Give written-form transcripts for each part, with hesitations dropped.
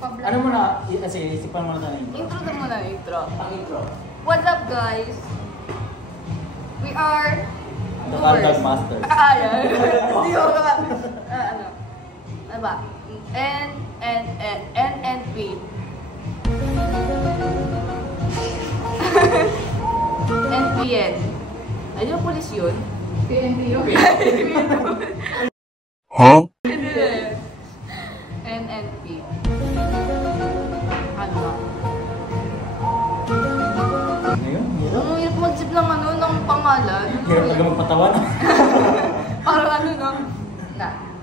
pa-vlog. Ano muna? Kasi isipan mo na tayo. Intro na muna, intro. Ang intro. What's up, guys? We are... The Contact Masters. Yan. Hindi ko ka. Ano? Ano ba? NNP. NPN. Ano yung pulis yun? PNP yun. Huh? NNP. Ano ba? Ngayon, hirap. Ang hirap mag-isip ng ano, ng pangalan. Hirap talaga magpatawan. Parang ano, no?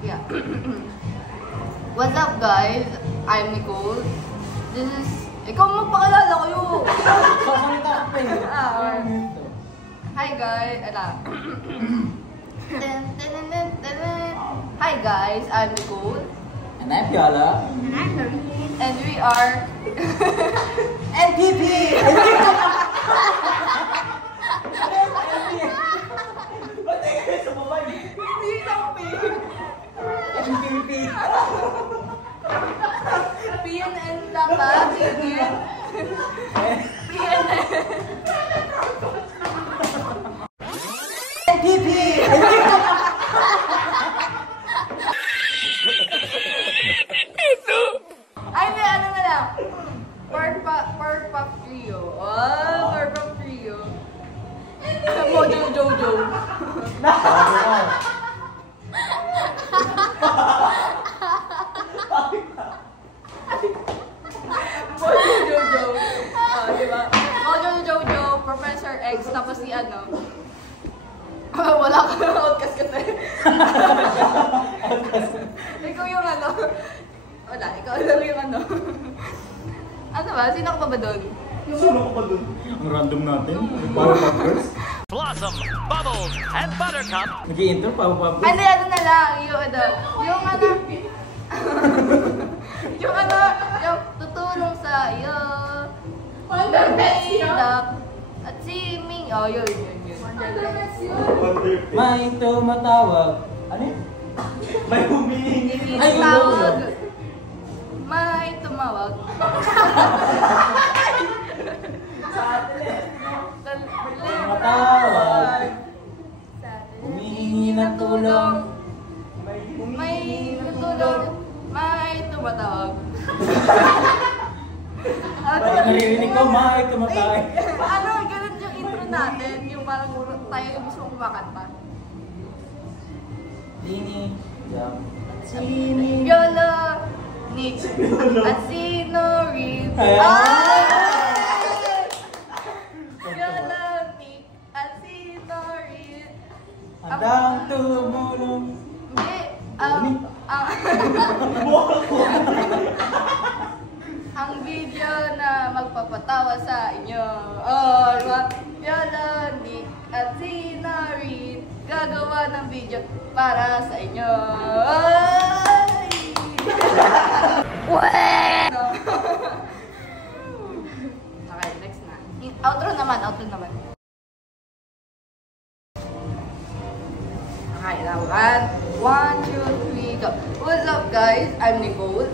Yeah. What's up, guys? I'm Nicole. This is... Ikaw magpakilala kayo! Sasalita ka pa eh. Hi, guys. Hi, guys. I'm Nicole. And I'm Piala. And I'm Marie. And we are... NPP! Ba't tayo kayo sa babay? Hindi lang P. NPP! PNN dapat. PNN. PNN. NPP! Ay, may ano na lang. Purpup Trio. Oh, Purpup Trio. Mojo Jojo. Mojo Jojo. Diba? Mojo Jojo, Professor X, tapos si ano. Wala ka na, outcast ka na. Ikaw yung ano. Wala, ikaw lang yung ano. Ano ba? Sino ka pa ba doon? Sino ka pa dun? Ang random natin. Powerpuffers. Blossom, Bubbles, and Buttercup. Nag-i-intro, Powerpuffers. Ano na lang, yung ano. Yung ano. Yung ano, yung tutulong sa iyo. Wonder Pets yun? At si Ming. Oh, yun. Wonder Pets yun? May tumatawag. Ano yun? May humihingi. Ay, tawag. May tumawag. Tumatawag. Humihingi ng tulong. May tutulong. May tumatawag. Pag naririnig ko, may tumatawag. Ano, ganun yung intro natin. Yung parang tayo yung gusto mong kumakanta. Sini. Sini. Viola, Nick, at sino rin. Viola, Nick, at sino rin. Handang tumulong. Hindi, ang video na magpapatawa sa inyo. Oh, diba? Viola, Nick, at sino rin. Gagawa ng video para sa inyo. Ay! No. Okay, next na. Outro naman. Okay, now, 1, 2, 3, go. What's up, guys? I'm Nicole.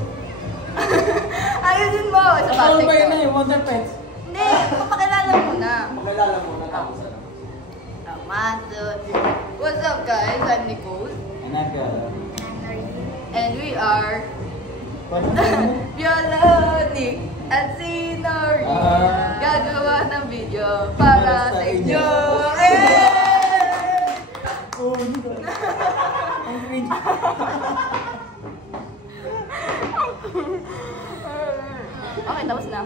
Ayusin mo! Sa Ano batik ba yun ko. na yung Wonder Pets? Hindi, papakilala muna. Maglalala mo na tapos ano? 1, 2, 3. What's up, guys? I'm Nicole. And I'm Piala. And we are Viola, Nick, at si Nori. Gagawa ng video para sa inyo. Ang cringe. Okay, tapos na.